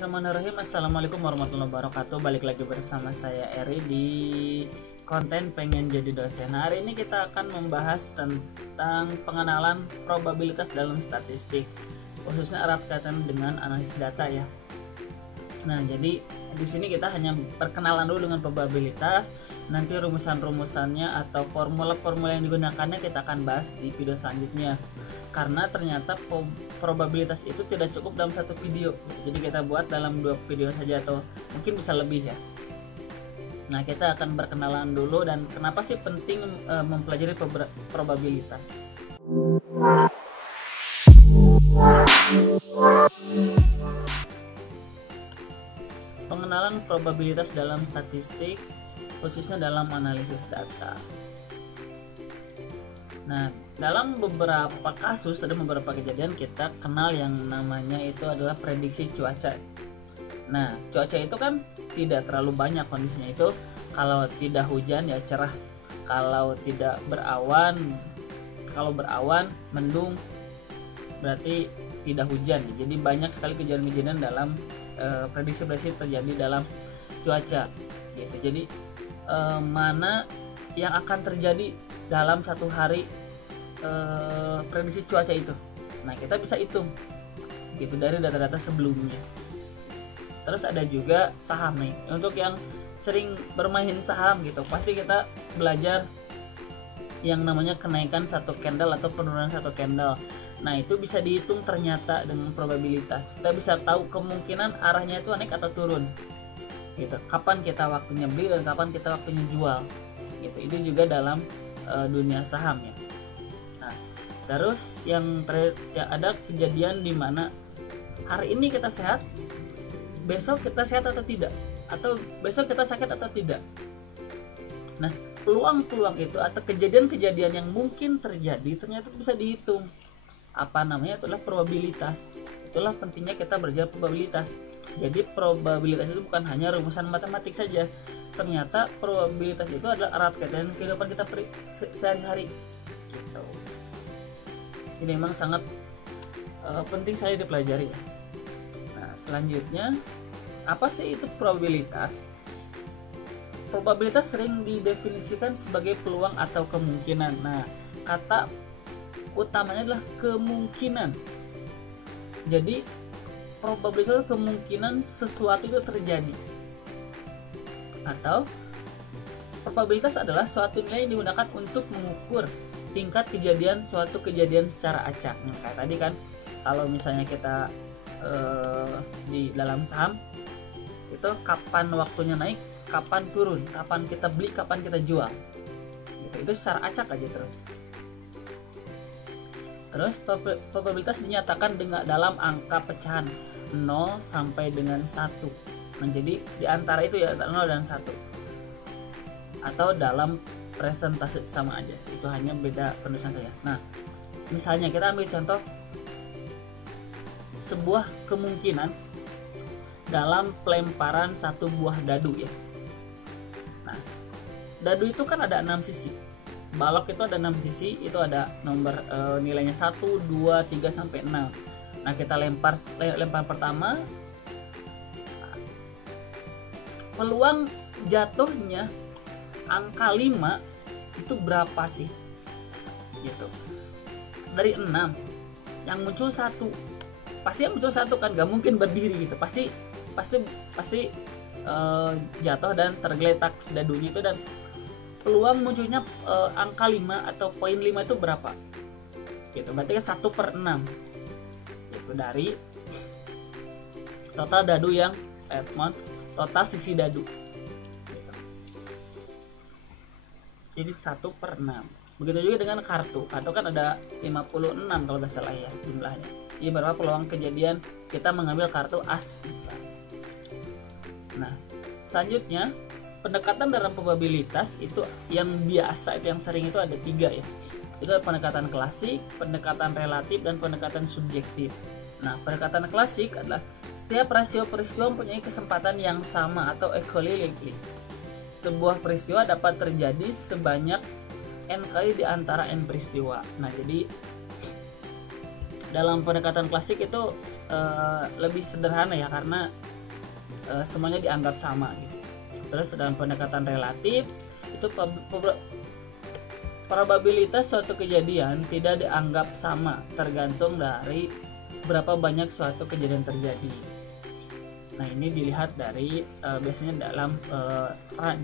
Bismillahirrahmanirrahim. Assalamualaikum warahmatullahi wabarakatuh. Balik lagi bersama saya Eri di konten pengen jadi dosen. Nah, hari ini kita akan membahas tentang pengenalan probabilitas dalam statistik, khususnya erat kaitan dengan analisis data ya. Nah, jadi di sini kita hanya perkenalan dulu dengan probabilitas. Nanti rumusan-rumusannya atau formula-formula yang digunakannya kita akan bahas di video selanjutnya. Karena ternyata probabilitas itu tidak cukup dalam satu video, jadi kita buat dalam 2 video saja atau mungkin bisa lebih ya. Nah, kita akan berkenalan dulu dan kenapa sih penting mempelajari probabilitas. Pengenalan probabilitas dalam statistik, khususnya dalam analisis data. Nah, dalam beberapa kasus, ada beberapa kejadian kita kenal yang namanya itu adalah prediksi cuaca. Nah, cuaca itu kan tidak terlalu banyak kondisinya itu. Kalau tidak hujan ya cerah, kalau tidak berawan, kalau berawan mendung berarti tidak hujan. Jadi banyak sekali kejadian-kejadian dalam prediksi-prediksi terjadi dalam cuaca gitu. Jadi mana yang akan terjadi dalam satu hari prediksi cuaca itu. Nah, kita bisa hitung gitu dari data-data sebelumnya. Terus ada juga saham nih. Untuk yang sering bermain saham gitu, pasti kita belajar yang namanya kenaikan satu candle atau penurunan satu candle. Nah, itu bisa dihitung ternyata dengan probabilitas. Kita bisa tahu kemungkinan arahnya itu naik atau turun gitu. Kapan kita waktunya beli dan kapan kita waktunya jual gitu. Itu juga dalam dunia saham ya. Nah, terus yang ada kejadian di mana hari ini kita sehat, besok kita sehat atau tidak, atau besok kita sakit atau tidak. Nah, peluang-peluang itu atau kejadian-kejadian yang mungkin terjadi ternyata bisa dihitung. Apa namanya? Itulah probabilitas. Itulah pentingnya kita belajar probabilitas. Jadi probabilitas itu bukan hanya rumusan matematik saja. Ternyata probabilitas itu adalah erat kaitan dengan kehidupan kita sehari-hari gitu. Ini memang sangat penting saya dipelajari ya. Nah, selanjutnya apa sih itu probabilitas? Probabilitas sering didefinisikan sebagai peluang atau kemungkinan. Nah, kata utamanya adalah kemungkinan. Jadi probabilitas itu kemungkinan sesuatu itu terjadi. Atau probabilitas adalah suatu nilai yang digunakan untuk mengukur tingkat kejadian suatu kejadian secara acak. Nah, kayak tadi kan, kalau misalnya kita di dalam saham itu kapan waktunya naik, kapan turun, kapan kita beli, kapan kita jual. Itu secara acak aja terus. Terus probabilitas dinyatakan dengan dalam angka pecahan 0 sampai dengan 1. Nah, jadi di antara itu ya 0 dan 1. Atau dalam presentasi sama aja sih, itu hanya beda penulisan saja. Nah, misalnya kita ambil contoh sebuah kemungkinan dalam pelemparan satu buah dadu ya. Nah, dadu itu kan ada 6 sisi. Balok itu ada 6 sisi, itu ada nomor nilainya 1, 2, 3 sampai 6. Nah, kita lempar pertama, peluang jatuhnya angka 5 itu berapa sih gitu. Dari 6 yang muncul 1, pasti yang muncul 1 kan gak mungkin berdiri gitu, pasti jatuh dan tergeletak si dadunya itu. Dan peluang munculnya angka 5 atau poin 5 itu berapa gitu, berarti 1/6 itu dari total dadu yang total sisi dadu gitu. Jadi 1/6. Begitu juga dengan kartu kan ada 56 kalau nggak salah ya jumlahnya. Ini berapa peluang kejadian kita mengambil kartu as misalnya. Nah, selanjutnya pendekatan dalam probabilitas itu yang biasa, itu yang sering itu ada 3 ya. Itu pendekatan klasik, pendekatan relatif, dan pendekatan subjektif. Nah, pendekatan klasik adalah setiap rasio peristiwa mempunyai kesempatan yang sama atau equally likely. Sebuah peristiwa dapat terjadi sebanyak n kali di antara n peristiwa. Nah, jadi dalam pendekatan klasik itu lebih sederhana ya, karena semuanya dianggap sama gitu. Terus dalam pendekatan relatif itu probabilitas suatu kejadian tidak dianggap sama tergantung dari berapa banyak suatu kejadian terjadi. Nah, ini dilihat dari biasanya dalam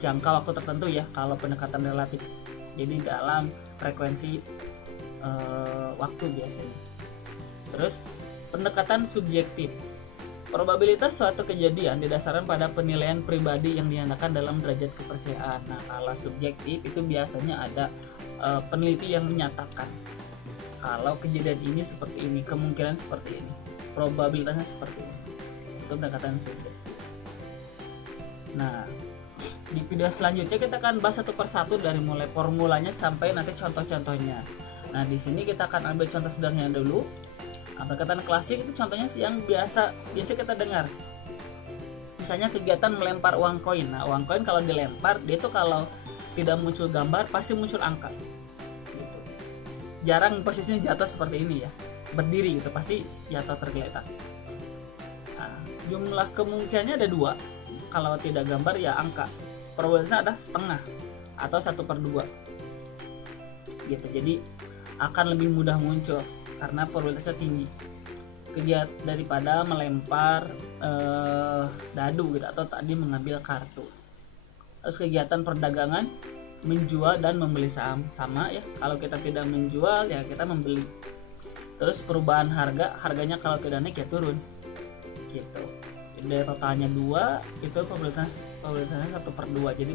jangka waktu tertentu ya kalau pendekatan relatif. Jadi dalam frekuensi waktu biasanya. Terus pendekatan subjektif. Probabilitas suatu kejadian didasarkan pada penilaian pribadi yang dinyatakan dalam derajat kepercayaan. Nah, kalau subjektif itu biasanya ada peneliti yang menyatakan kalau kejadian ini seperti ini, kemungkinan seperti ini, probabilitasnya seperti ini. Itu pendekatan subjektif. Nah, di video selanjutnya kita akan bahas satu persatu dari mulai formulanya sampai nanti contoh-contohnya. Nah, di sini kita akan ambil contoh sederhana dulu. Pendekatan klasik itu contohnya yang biasa kita dengar. Misalnya kegiatan melempar uang koin. Nah, uang koin kalau dilempar, dia itu kalau tidak muncul gambar pasti muncul angka. Gitu. Jarang posisinya jatuh seperti ini ya, berdiri gitu, pasti jatuh tergeletak. Nah, jumlah kemungkinannya ada 2. Kalau tidak gambar ya angka. Probabilitasnya ada setengah atau 1/2. Gitu. Jadi akan lebih mudah muncul karena probabilitasnya tinggi daripada melempar dadu gitu atau tadi mengambil kartu. Terus kegiatan perdagangan, menjual dan membeli saham sama ya. Kalau kita tidak menjual ya kita membeli. Terus perubahan harganya kalau tidak naik ya turun. Gitu. Dari totalnya 2 itu probabilitasnya 1/2. Jadi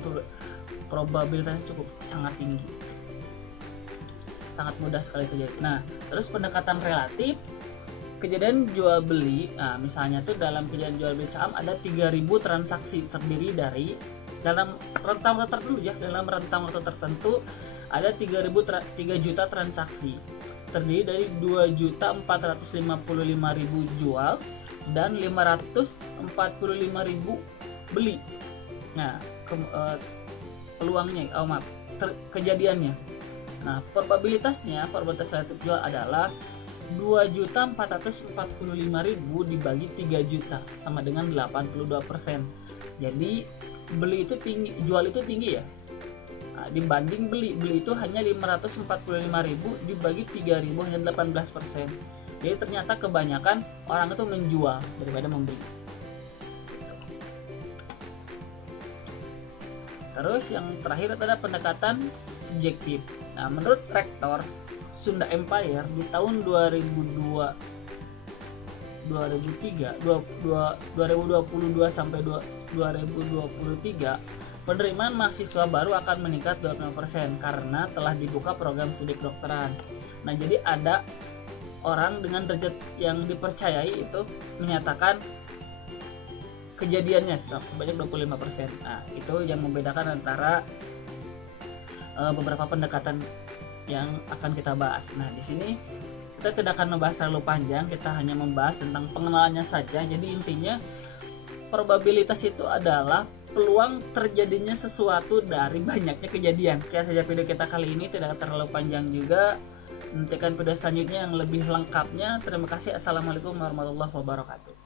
probabilitasnya cukup sangat tinggi. Sangat mudah sekali terjadi. Nah, terus pendekatan relatif, kejadian jual beli. Nah, misalnya tuh dalam kejadian jual beli saham ada 3000 transaksi, terdiri dari dalam rentang waktu tertentu ya, dalam rentang waktu tertentu ada 3 juta transaksi, terdiri dari 2.455.000 jual dan 545.000 beli. Nah, peluangnya, kejadiannya. Nah, probabilitas relatif jual adalah 2.445.000 dibagi 3 juta sama dengan 82%. Jadi beli itu tinggi, jual itu tinggi ya. Nah, dibanding beli itu hanya 545.000 dibagi 3.000 hanya 18%. Jadi ternyata kebanyakan orang itu menjual daripada membeli. Terus yang terakhir adalah pendekatan subjektif. Nah, menurut rektor Sunda Empire di tahun 2022 sampai 2023, penerimaan mahasiswa baru akan meningkat 25% karena telah dibuka program studi kedokteran. Nah, jadi ada orang dengan derajat yang dipercayai itu menyatakan kejadiannya sebanyak 25%. Nah, itu yang membedakan antara beberapa pendekatan yang akan kita bahas. Nah, di sini kita tidak akan membahas terlalu panjang, kita hanya membahas tentang pengenalannya saja. Jadi intinya probabilitas itu adalah peluang terjadinya sesuatu dari banyaknya kejadian. Sekian saja video kita kali ini, tidak terlalu panjang juga. Nantikan video selanjutnya yang lebih lengkapnya. Terima kasih. Assalamualaikum warahmatullahi wabarakatuh.